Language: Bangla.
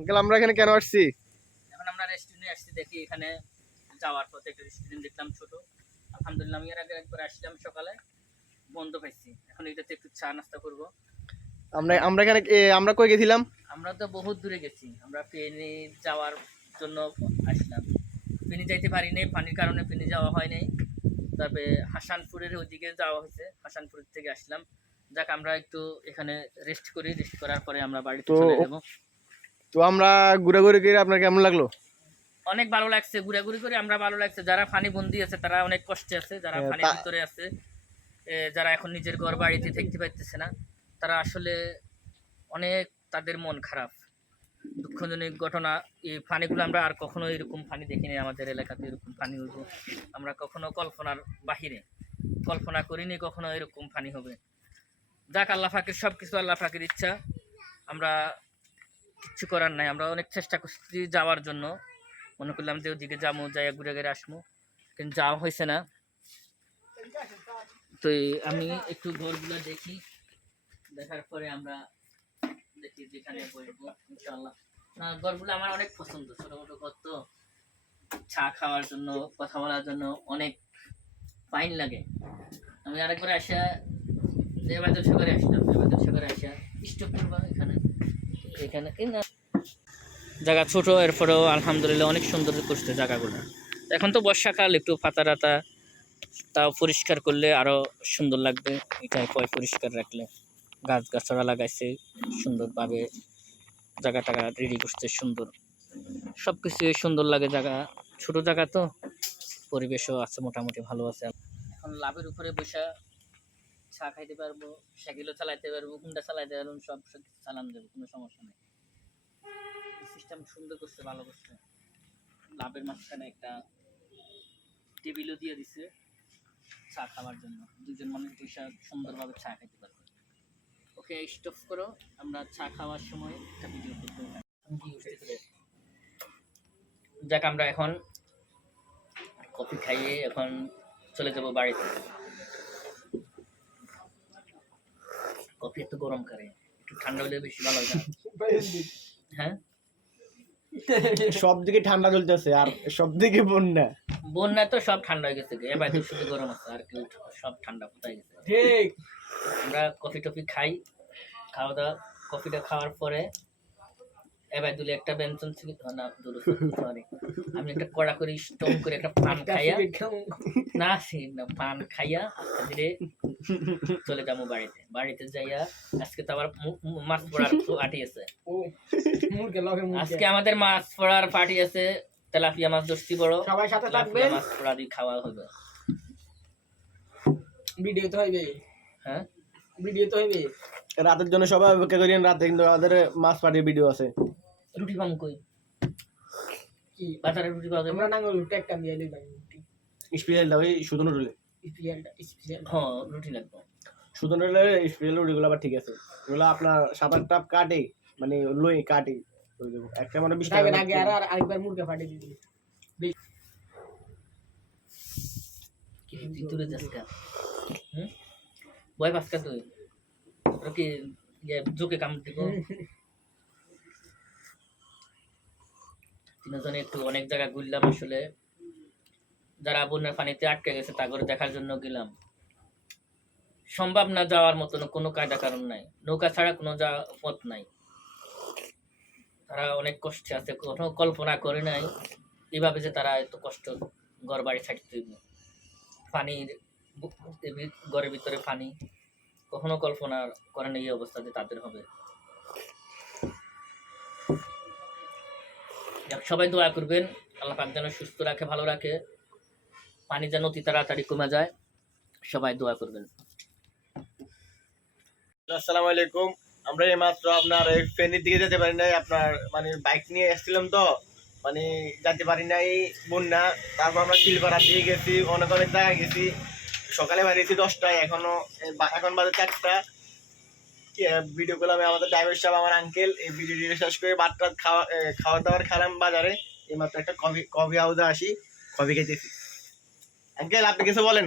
আঙ্কেল আমরা এখানে কেন আসছি? এখন আমরা রেস্টুরেন্টে আসছি, দেখি এখানে যাওয়ার পথে একটা রেস্টুরেন্ট দেখলাম ছোট। আলহামদুলিল্লাহ, আমি এর আগে একবার আসলাম সকালে, বন্ধ পাইছি। এখন এটাতে একটু চা নাস্তা করবো। আমরা আমরা এখানে আমরা কই গেছিলাম? আমরা তো বহুত দূরে গেছি, আমরা ফেনী যাওয়ার জন্য আসলাম। ফেনী যাইতে পারি নাই, পানির কারণে ফেনী যাওয়া হয় নাই। তবে হাসানপুরের ওইদিকে যাওয়া হয়েছে, হাসানপুর থেকে আসলাম। যাক, আমরা একটু এখানে রেস্ট করি, রেস্ট করার পরে আমরা বাড়িতে চলে যাব। তো আমরা ঘুরাঘুরি করে আপনার কেমন লাগলো? অনেক ভালো লাগছে, ঘুরাঘুরি করে আমরা ভালো লাগছে। যারা পানি বন্দি আছে তারা অনেক কষ্টে আছে, যারা পানির ভিতরে আছে, যারা এখন নিজের ঘর বাড়িতে থাকতে পারতেছে না, তারা আসলে অনেক, তাদের মন খারাপ, দুঃখজনক ঘটনা। এই পানিগুলো আমরা আর কখনো এরকম পানি দেখিনি আমাদের এলাকাতে। এরকম পানি হইব আমরা কখনো কল্পনার বাহিরে, কল্পনা করিনি কখনো এরকম পানি হবে। যাক, আল্লাহ পাকের সব কিছু, আল্লাহ পাকের ইচ্ছা। আমরা কিচ্ছু করার নাই। আমরা অনেক চেষ্টা করছি যাওয়ার জন্য, মনে করলাম যে ওদিকে যাবো, যাই ঘুরে ঘুরে আসবো, কিন্তু যাওয়া হয়েছে না। তো আমি একটু ঘরগুলো দেখি, দেখার পরে আমরা দেখি যেখানে বসবো ইনশাআল্লাহ। না, ঘরগুলো আমার অনেক পছন্দ, ছোট ছোট ঘর তো, চা খাওয়ার জন্য, কথা বলার জন্য অনেক ফাইন লাগে। আমি আরেকবার আসা এবাদত সাগরে আসলাম, এবাদত সাগরে আসা স্টপ করবো এখানে। এখানে জায়গা ছোট, এরপরেও আলহামদুলিল্লাহ অনেক সুন্দর করছে জায়গাগুলো। এখন তো বর্ষাকাল, একটু পাতা টাতা তাও পরিষ্কার করলে আরো সুন্দর লাগবে। এটাই পরিষ্কার রাখলে, গাছ গাছড়া লাগাইছে সুন্দরভাবে, জায়গা টাকা রেডি করছে সুন্দর, সবকিছু সুন্দর লাগে। জায়গা ছোট জায়গা তো, পরিবেশও আছে মোটামুটি ভালো আছে। এখন লাভের উপরে বসে চা খাইতে পারবো, সাইকেলও চালাইতে পারবো, হুন্ডা চালাইতে পারবো, সব কিছু চালানো যাবে, কোনো সমস্যা নেই। সিস্টেম সুন্দর করছে, ভালো করছে। লাভের মাঝখানে একটা টেবিলও দিয়ে দিছে চা খাওয়ার জন্য, দুজন মানুষ বসে সুন্দরভাবে চা খাইতে পারবে। ওকে, স্টপ করো, আমরা চা খাওয়ার সময় একটা ভিডিও করবো। যাক, আমরা এখন কফি খাইয়ে এখন চলে যাব বাড়িতে। কফি এত গরম করে, একটু ঠান্ডা হলে বেশি ভালো হয়। হ্যাঁ, সব দিকে ঠান্ডা চলতেছে আর সব দিকে বন্যা। বন্যা তো সব ঠান্ডা হয়ে গেছে, এবার তো শুধু গরম আছে, আর কেউ সব ঠান্ডা কোথায় গেছে। ঠিক, আমরা কফি টফি খাই, খাওয়া দাওয়া, কফিটা খাওয়ার পরে এবার দুলে একটা ব্যঞ্জন ছিল না, সরি, আমি একটা কড়া করে স্টম করে একটা পান খাইয়া, না পান খাইয়া ধীরে চলে যাবো বাড়িতে। বাড়িতে যাইয়া আজকে তো আবার মাছ পড়ার পার্টি আছে, আজকে আমাদের মাছ পড়ার পার্টি আছে। তেলাপিয়া মাছ দস্তি বড়, সবাই সাথে থাকবেন, মাছ পড়া দিয়ে খাওয়া হবে। ভিডিও তো হইবে, হ্যাঁ ভিডিও তো হইবে। রাতের জন্য সবাই অপেক্ষা করেন, রাতে কিন্তু আমাদের মাছ পার্টির ভিডিও আছে। রুটি পাম কই, কি বাজারে রুটি পাওয়া যাবে? আমরা নাঙ্গল রুটি একটা দিয়ে দিই ভাই, রুটি স্পেশাল দাও, এই সুদন রুটি, স্পেশাল হ্যাঁ রুটি লাগবে। সুদন রুটির স্পেশাল রুটিগুলো আবার ঠিক আছে, এগুলো আপনার 7-8 টাপ কাটে, মানে লই কাটে একটা, মানে 20 টাকা আগে। আর আরেকবার মুরগি ফাটে দিয়ে দিই। কি তুই যাসকা, বয় পাসকা তুই কি জোকে কাম দিব। তিনজনে একটু অনেক জায়গা ঘুরলাম আসলে, যারা বন্যার পানিতে আটকে গেছে তা করে দেখার জন্য গেলাম। সম্ভব না যাওয়ার মতন কোনো কায়দা কারণ নাই, নৌকা ছাড়া কোনো পথ নাই। তারা অনেক কষ্টে আছে, কোনো কল্পনা করে নাই এভাবে যে তারা এত কষ্ট, ঘর বাড়ি ছাড়তে পানির ঘরের ভিতরে পানি, কখনো কল্পনা করেন এই অবস্থা যে তাদের হবে। সবাই দোয়া করবেন, আল্লাহ পাক যেন সুস্থ রাখে, ভালো রাখে, পানি যেন অতি তাড়াতাড়ি কমে যায়, সবাই দোয়া করবেন। আসসালামু আলাইকুম। আমরা এই মাত্র আপনার ফেনীর দিকে যেতে পারি নাই, আপনার মানে বাইক নিয়ে এসেছিলাম তো, মানে যেতে পারি নাই বন্যা। তারপর আমরা শিলপাড়া দিয়ে গেছি, অনেক অনেক জায়গায় গেছি। সকালে বেরিয়েছি 10টায়, এখন বাজে 4টা। ভিডিও করলাম আমাদের ড্রাইভার সাহেব, আমার আঙ্কেল। এই ভিডিওটি শেষ করে বাটটা খাওয়া দাওয়ার খেলাম বাজারে। এই মাত্র একটা কফি হাউসে আসি, কফি খেতেছি। আঙ্কেল আপনি কিছু বলেন।